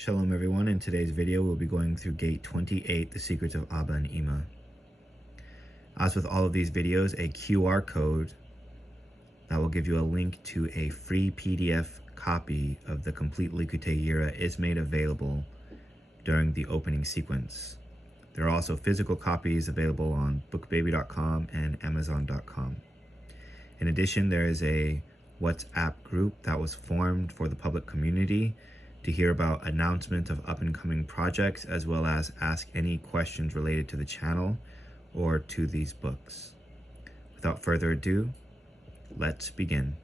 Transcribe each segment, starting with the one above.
Shalom everyone, in today's video we'll be going through Gate 28, the secrets of Abba and Ima. As with all of these videos, a QR code that will give you a link to a free PDF copy of the complete Likutei Yira is made available during the opening sequence. There are also physical copies available on bookbaby.com and amazon.com. In addition, there is a WhatsApp group that was formed for the public community to hear about announcements of up-and-coming projects, as well as ask any questions related to the channel or to these books. Without further ado, let's begin.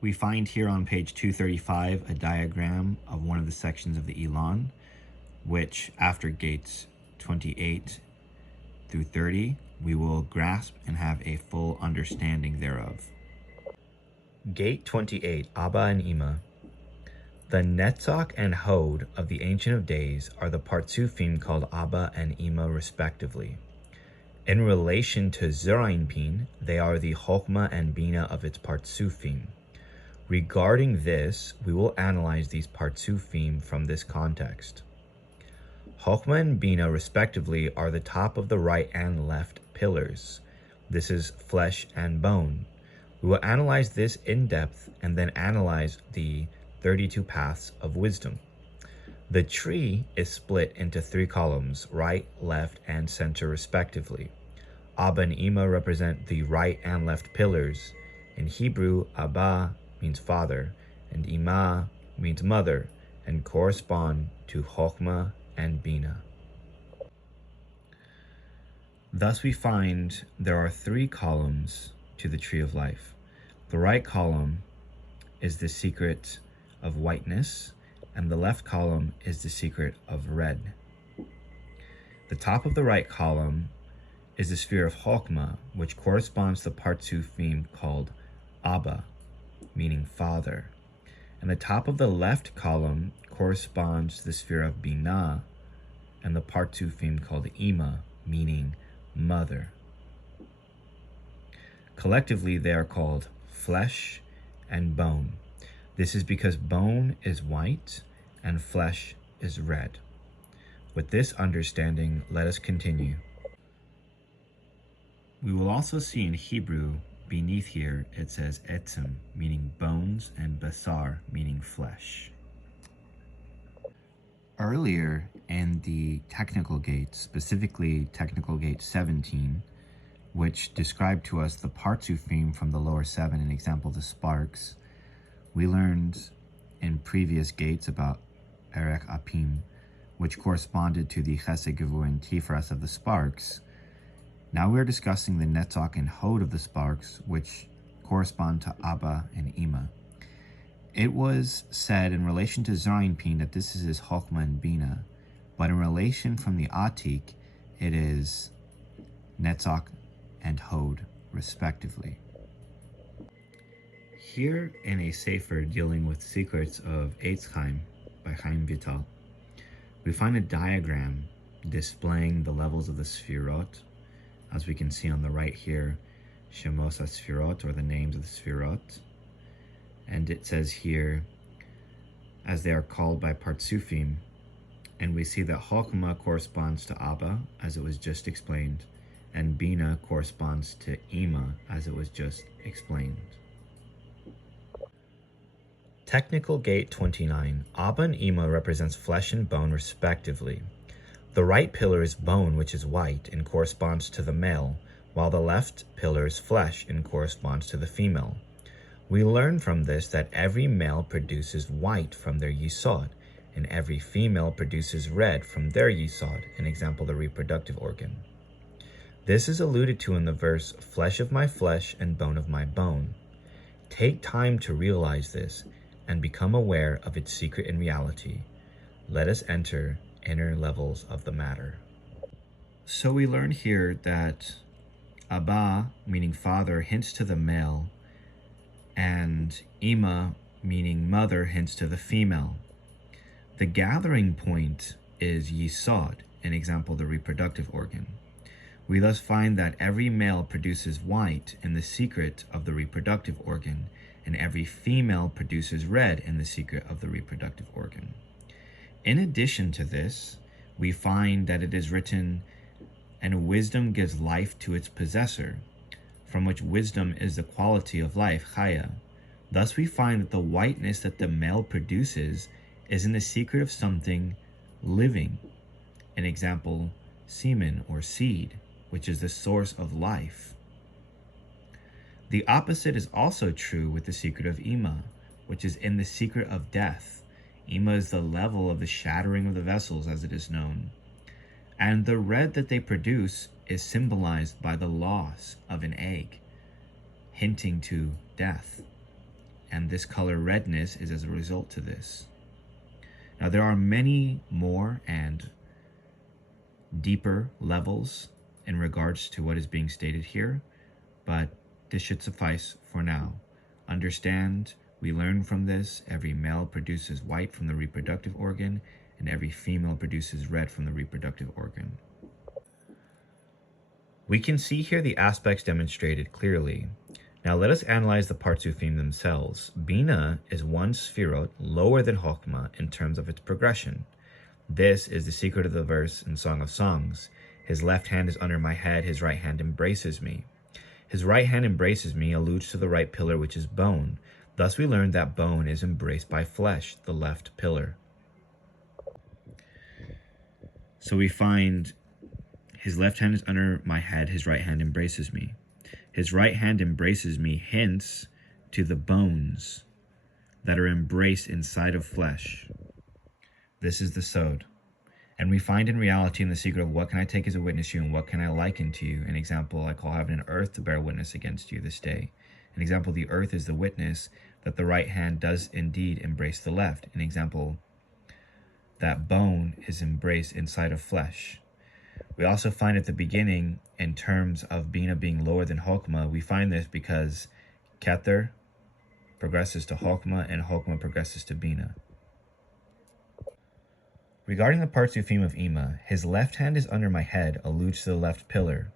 We find here on page 235 a diagram of one of the sections of the Elon, which after gates 28 through 30, we will grasp and have a full understanding thereof. Gate 28, Abba and Ima. The Netzach and Hod of the Ancient of Days are the Partsufim called Abba and Ima respectively. In relation to Zerainpin, they are the Chokmah and Bina of its Partsufim. Regarding this, we will analyze these Partsufim from this context. Chokmah and Bina, respectively, are the top of the right and left pillars. This is flesh and bone. We will analyze this in depth and then analyze the 32 paths of wisdom. The tree is split into 3 columns, right, left, and center, respectively. Abba and Ima represent the right and left pillars. In Hebrew, Abba means father, and Ima means mother, and correspond to Chokmah and Bina. Thus we find there are 3 columns to the tree of life. The right column is the secret of whiteness, and the left column is the secret of red. The top of the right column is the sphere of Chokmah, which corresponds to the Partsufim called Abba, meaning father, and the top of the left column corresponds to the sphere of Binah and the Partsufim called Ima, meaning mother. Collectively, they are called flesh and bone. This is because bone is white and flesh is red. With this understanding, let us continue. We will also see in Hebrew, beneath here, it says etzem, meaning bones, and basar, meaning flesh. Earlier in the technical gate, specifically technical gate 17, which described to us the Partsufim from the lower 7, an example, the sparks, we learned in previous gates about Erech Apim, which corresponded to the Chesed, Gevur, and Tifras of the sparks. Now we are discussing the Netzach and Hod of the sparks, which correspond to Abba and Ima. It was said in relation to Zerainpin that this is his Chokmah and Bina, but in relation from the Atik, it is Netzach and Hod, respectively. Here in a sefer dealing with secrets of Eitz Chaim by Chaim Vital, we find a diagram displaying the levels of the Sfirot. As we can see on the right here, Shemos HaSfirot, or the names of the Sfirot. And it says here, as they are called by Partsufim, and we see that Chokmah corresponds to Abba, as it was just explained, and Bina corresponds to Ima, as it was just explained. Technical gate 29, Abba and Ima represents flesh and bone respectively. The right pillar is bone, which is white, and corresponds to the male, while the left pillar is flesh and corresponds to the female. We learn from this that every male produces white from their yisod, and every female produces red from their yesod, an example, the reproductive organ. This is alluded to in the verse, flesh of my flesh and bone of my bone. Take time to realize this and become aware of its secret and reality. Let us enter inner levels of the matter. So we learn here that Abba, meaning father, hints to the male, and Ima, meaning mother, hints to the female. The gathering point is Yesod, an example, the reproductive organ. We thus find that every male produces white in the secret of the reproductive organ, and every female produces red in the secret of the reproductive organ. In addition to this, we find that it is written, and wisdom gives life to its possessor, from which wisdom is the quality of life, chaya. Thus we find that the whiteness that the male produces is in the secret of something living. An example, semen or seed, which is the source of life. The opposite is also true with the secret of Ima, which is in the secret of death. Ima is the level of the shattering of the vessels, as it is known. And the red that they produce is symbolized by the loss of an egg, hinting to death. And this color redness is as a result to this. Now there are many more and deeper levels in regards to what is being stated here, but this should suffice for now. Understand, we learn from this, every male produces white from the reproductive organ, and every female produces red from the reproductive organ. We can see here the aspects demonstrated clearly. Now let us analyze the Partsufim themselves. Bina is one sphirot lower than Chokmah in terms of its progression. This is the secret of the verse in Song of Songs. His left hand is under my head, his right hand embraces me. His right hand embraces me alludes to the right pillar, which is bone. Thus we learn that bone is embraced by flesh, the left pillar. So we find his left hand is under my head, his right hand embraces me. His right hand embraces me hints to the bones that are embraced inside of flesh. This is the sod. And we find in reality in the secret of what can I take as a witness to you and what can I liken to you. An example, I call heaven and earth to bear witness against you this day. An example, the earth is the witness that the right hand does indeed embrace the left. An example, that bone is embraced inside of flesh. We also find at the beginning, in terms of Bina being lower than Chokmah, we find this because Keter progresses to Chokmah and Chokmah progresses to Bina. Regarding the Partsufim of Ima, his left hand is under my head alludes to the left pillar,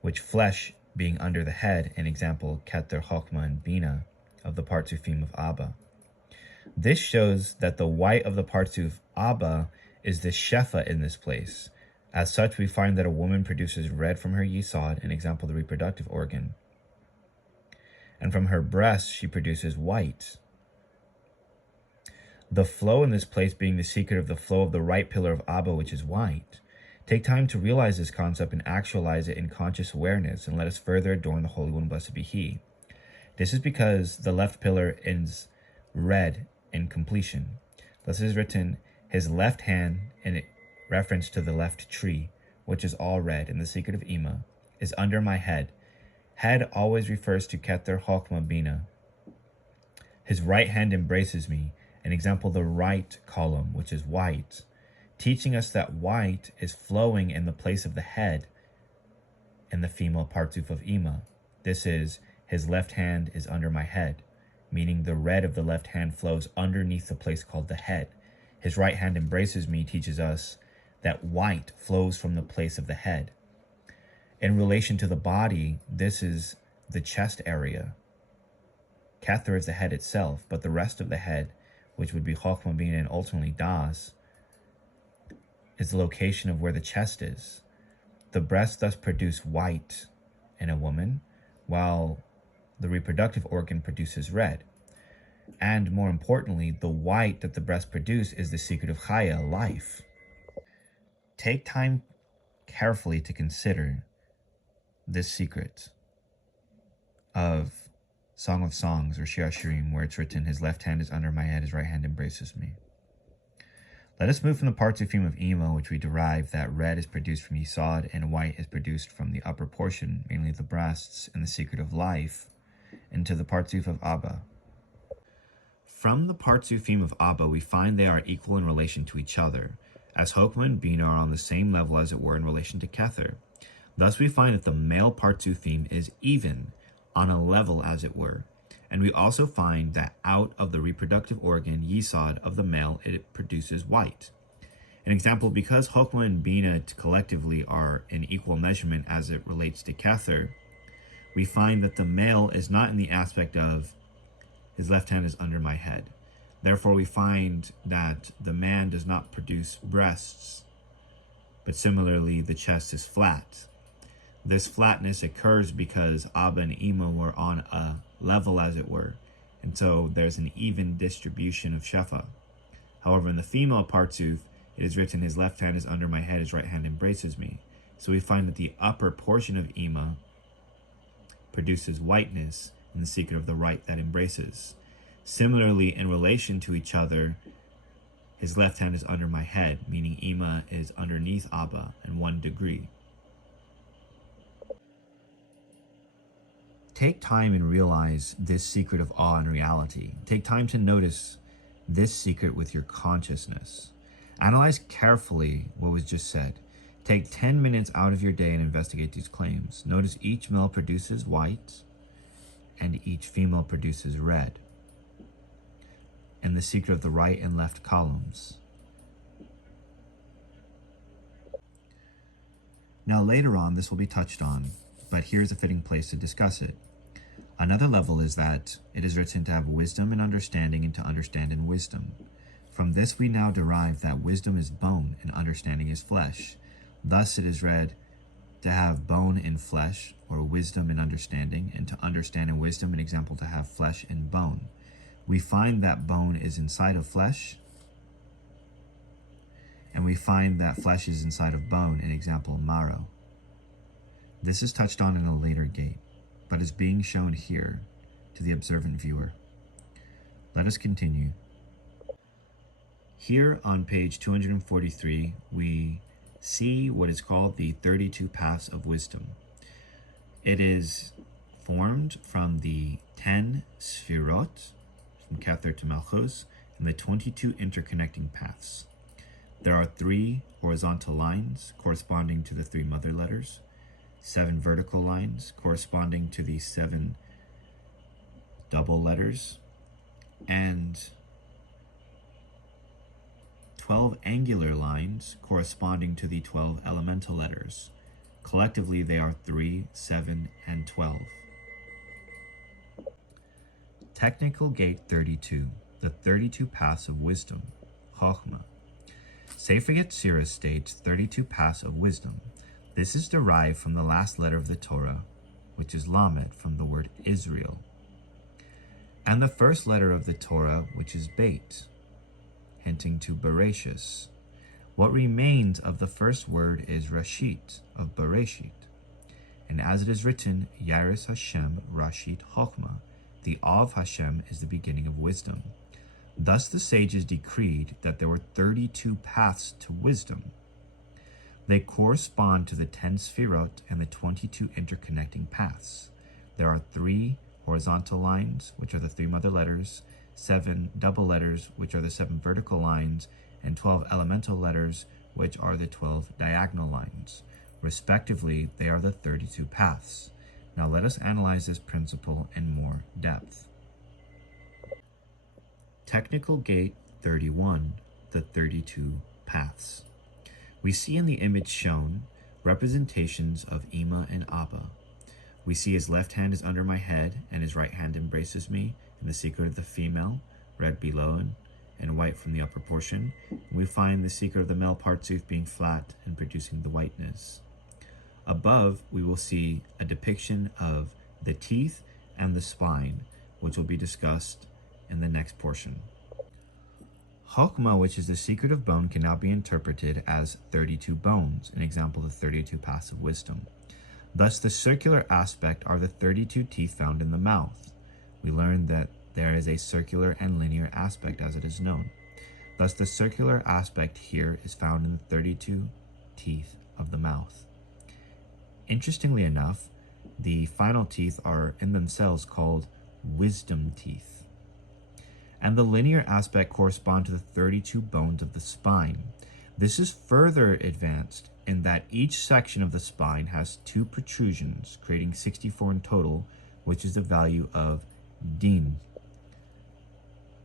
which flesh being under the head, an example, Keter, Chokmah, and Bina of the Partsufim of Abba. This shows that the white of the Partsuf Abba is the Shefa in this place. As such, we find that a woman produces red from her yesod, an example, the reproductive organ. And from her breast, she produces white. The flow in this place being the secret of the flow of the right pillar of Abba, which is white. Take time to realize this concept and actualize it in conscious awareness, and let us further adorn the Holy One, blessed be He. This is because the left pillar is red in completion. Thus it is written, his left hand, in reference to the left tree, which is all red, in the secret of Ima, is under my head. Head always refers to Keter, Chokmah, Bina. His right hand embraces me, an example, the right column, which is white, teaching us that white is flowing in the place of the head in the female Partsuf of Ima. This is, his left hand is under my head, meaning the red of the left hand flows underneath the place called the head. His right hand embraces me teaches us that white flows from the place of the head. In relation to the body, this is the chest area. Keter is the head itself, but the rest of the head, which would be Chokmah, Bina, and ultimately Das, is the location of where the chest is. The breasts thus produce white in a woman, while the reproductive organ produces red. And more importantly, the white that the breasts produce is the secret of Chaya, life. Take time carefully to consider this secret of Song of Songs or Shir Hashirim, where it's written, his left hand is under my head, his right hand embraces me. Let us move from the Partsufim of Ema, which we derive that red is produced from Yesod and white is produced from the upper portion, mainly the breasts and the secret of life, into the Partsuf of Abba. From the Partsufim of Abba, we find they are equal in relation to each other, as Hokmah and Bina are on the same level as it were in relation to Kether. Thus we find that the male Partsufim is even, on a level as it were. And we also find that out of the reproductive organ, Yesod, of the male, it produces white. An example, because Hokmah and Bina collectively are in equal measurement as it relates to Kether, we find that the male is not in the aspect of his left hand is under my head. Therefore, we find that the man does not produce breasts, but similarly, the chest is flat. This flatness occurs because Abba and Ema were on a level, as it were, and so there's an even distribution of Shefa. However, in the female Partsuf, it is written, his left hand is under my head, his right hand embraces me. So we find that the upper portion of Ema produces whiteness in the secret of the right that embraces. Similarly, in relation to each other, his left hand is under my head, meaning Ema is underneath Abba in 1 degree. Take time and realize this secret of awe and reality. Take time to notice this secret with your consciousness. Analyze carefully what was just said. Take 10 minutes out of your day and investigate these claims. Notice each male produces white and each female produces red, and the secret of the right and left columns. Now later on this will be touched on, but here's a fitting place to discuss it. Another level is that it is written to have wisdom and understanding and to understand in wisdom. From this we now derive that wisdom is bone and understanding is flesh. Thus it is read to have bone and flesh, or wisdom and understanding, and to understand in wisdom, an example to have flesh and bone. We find that bone is inside of flesh, and we find that flesh is inside of bone, an example marrow. This is touched on in a later gate, but is being shown here to the observant viewer. Let us continue. Here on page 243, we see what is called the 32 paths of wisdom. It is formed from the 10 sfirot, from Kether to Malchus, and the 22 interconnecting paths. There are 3 horizontal lines corresponding to the 3 mother letters, 7 vertical lines corresponding to the 7 double letters, and 12 angular lines corresponding to the 12 elemental letters. Collectively, they are 3, 7, and 12. Technical Gate 32, the 32 paths of wisdom, Chochmah. Sefer Yetzirah states 32 paths of wisdom. This is derived from the last letter of the Torah, which is Lamed, from the word Israel, and the first letter of the Torah, which is Beit, hinting to Bereshis. What remains of the first word is Rashit, of Bereshit. And as it is written, Yaris Hashem Rashit Chochmah, the awe of Hashem is the beginning of wisdom. Thus the sages decreed that there were 32 paths to wisdom. They correspond to the 10 sfirot and the 22 interconnecting paths. There are 3 horizontal lines, which are the 3 mother letters, 7 double letters, which are the 7 vertical lines, and 12 elemental letters, which are the 12 diagonal lines. Respectively, they are the 32 paths. Now let us analyze this principle in more depth. Technical Gate 31, the 32 paths. We see in the image shown representations of Ema and Abba. We see his left hand is under my head and his right hand embraces me, in the secret of the female, red below and white from the upper portion. We find the secret of the male Partsuf being flat and producing the whiteness. Above, we will see a depiction of the teeth and the spine, which will be discussed in the next portion. Chochmah, which is the secret of bone, can now be interpreted as 32 bones, an example of the 32 paths of wisdom. Thus, the circular aspect are the 32 teeth found in the mouth. We learned that there is a circular and linear aspect, as it is known. Thus, the circular aspect here is found in the 32 teeth of the mouth. Interestingly enough, the final teeth are in themselves called wisdom teeth. And the linear aspect corresponds to the 32 bones of the spine. This is further advanced in that each section of the spine has 2 protrusions, creating 64 in total, which is the value of din,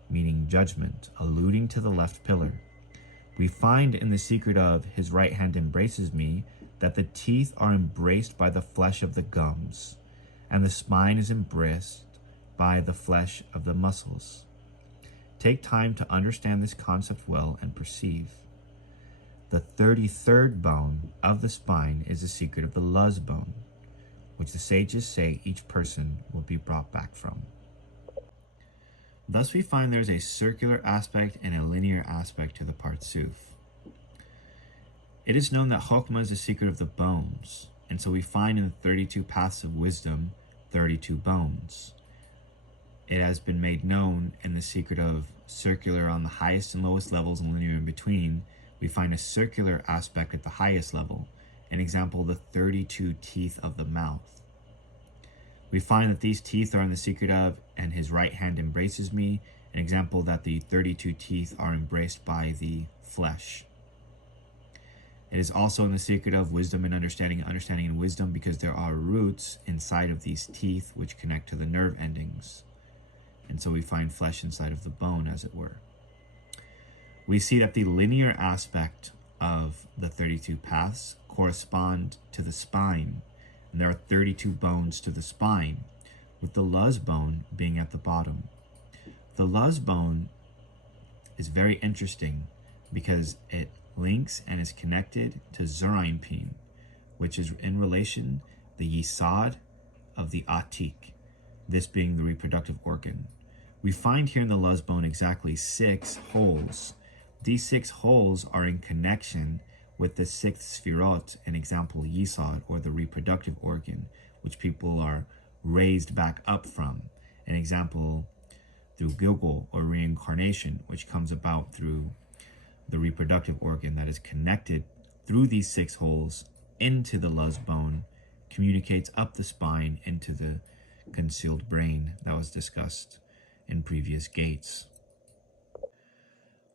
meaning judgment, alluding to the left pillar. We find in the secret of his right hand embraces me that the teeth are embraced by the flesh of the gums, and the spine is embraced by the flesh of the muscles. Take time to understand this concept well and perceive. The 33rd bone of the spine is the secret of the luz bone, which the sages say each person will be brought back from. Thus we find there is a circular aspect and a linear aspect to the Partsuf. It is known that Chokmah is the secret of the bones, and so we find in the 32 paths of wisdom 32 bones. It has been made known in the secret of circular on the highest and lowest levels and linear in between. We find a circular aspect at the highest level, an example, the 32 teeth of the mouth. We find that these teeth are in the secret of, and his right hand embraces me, an example that the 32 teeth are embraced by the flesh. It is also in the secret of wisdom and understanding and wisdom, because there are roots inside of these teeth which connect to the nerve endings. And so we find flesh inside of the bone, as it were. We see that the linear aspect of the 32 paths correspond to the spine, and there are 32 bones to the spine, with the luz bone being at the bottom. The luz bone is very interesting because it links and is connected to Zerainpin, which is in relation the yisad of the atik, this being the reproductive organ. We find here in the luz bone exactly 6 holes. These 6 holes are in connection with the 6 sfirot, an example yisad, or the reproductive organ, which people are raised back up from, an example through Gilgul, or reincarnation, which comes about through the reproductive organ that is connected through these 6 holes into the luz bone, communicates up the spine into the concealed brain that was discussed in previous gates.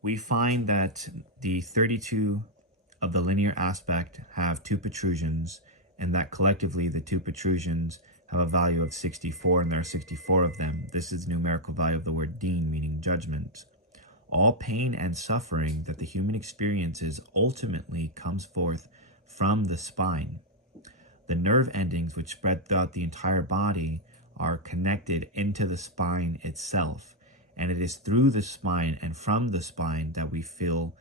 We find that the 32 of the linear aspect have 2 protrusions, and that collectively the 2 protrusions have a value of 64, and there are 64 of them. This is the numerical value of the word din, meaning judgment. All pain and suffering that the human experiences ultimately comes forth from the spine. The nerve endings which spread throughout the entire body are connected into the spine itself, and it is through the spine and from the spine that we feel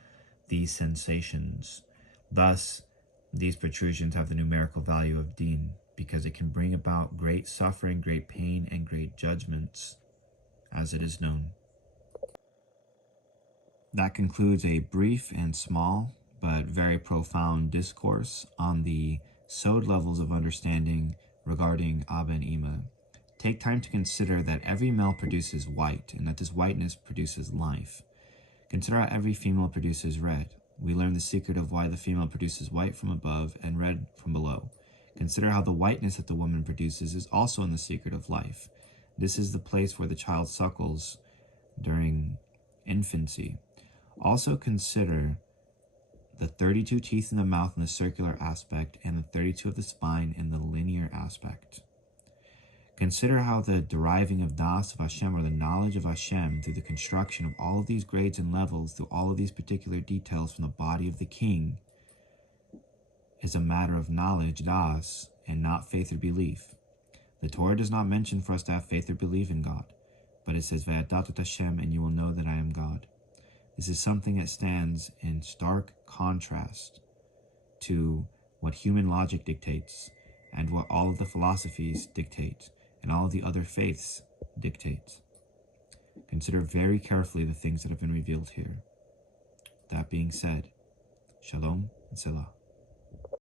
these sensations. Thus, these protrusions have the numerical value of din, because it can bring about great suffering, great pain, and great judgments, as it is known. That concludes a brief and small, but very profound discourse on the Sod levels of understanding regarding Abba and Ima. Take time to consider that every male produces white, and that this whiteness produces life. Consider how every female produces red. We learn the secret of why the female produces white from above and red from below. Consider how the whiteness that the woman produces is also in the secret of life. This is the place where the child suckles during infancy. Also consider the 32 teeth in the mouth in the circular aspect, and the 32 of the spine in the linear aspect. Consider how the deriving of Das of Hashem, or the knowledge of Hashem, through the construction of all of these grades and levels, through all of these particular details from the body of the king, is a matter of knowledge, Das, and not faith or belief. The Torah does not mention for us to have faith or believe in God, but it says, V'yadatut Hashem, and you will know that I am God. This is something that stands in stark contrast to what human logic dictates, and what all of the philosophies dictate, and all of the other faiths dictate. Consider very carefully the things that have been revealed here. That being said, Shalom and Selah.